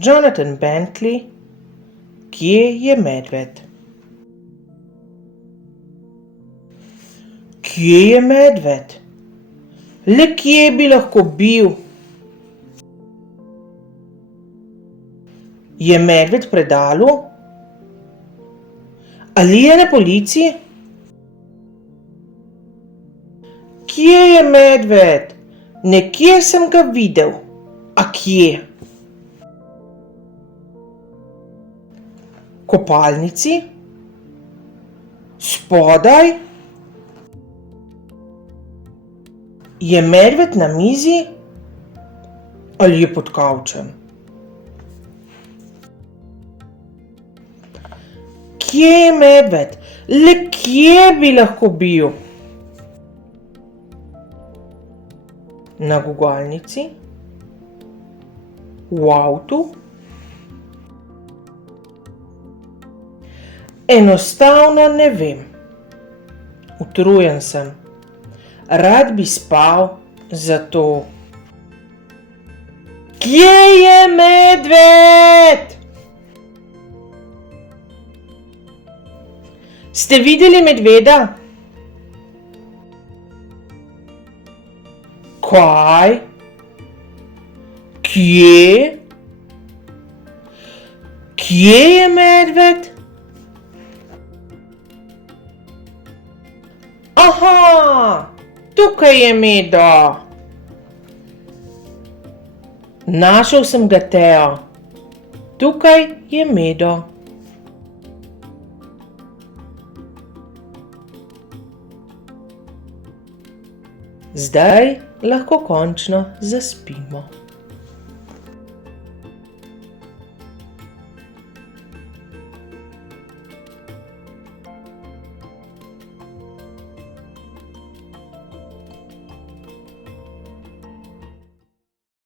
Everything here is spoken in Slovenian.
Jonathan Bentley, kje je medved? Kje je medved? Le kje bi lahko bil? Je medved v predalu? Ali je na polici? Kje je medved? Nekje sem ga videl. A kje? V kopalnici? Spodaj? Je medved na mizi? Ali je pod kavčem? Kje je medved? Le kje bi lahko bil? Na gugalnici? V avtu? Enostavno ne vem. Utrujen sem. Rad bi spal, zato. Kje je medved? Ste videli medveda? Kaj? Kje? Kje je medved? Aha, tukaj je Medo. Našel sem ga, Teo. Tukaj je Medo. Zdaj lahko končno zaspimo.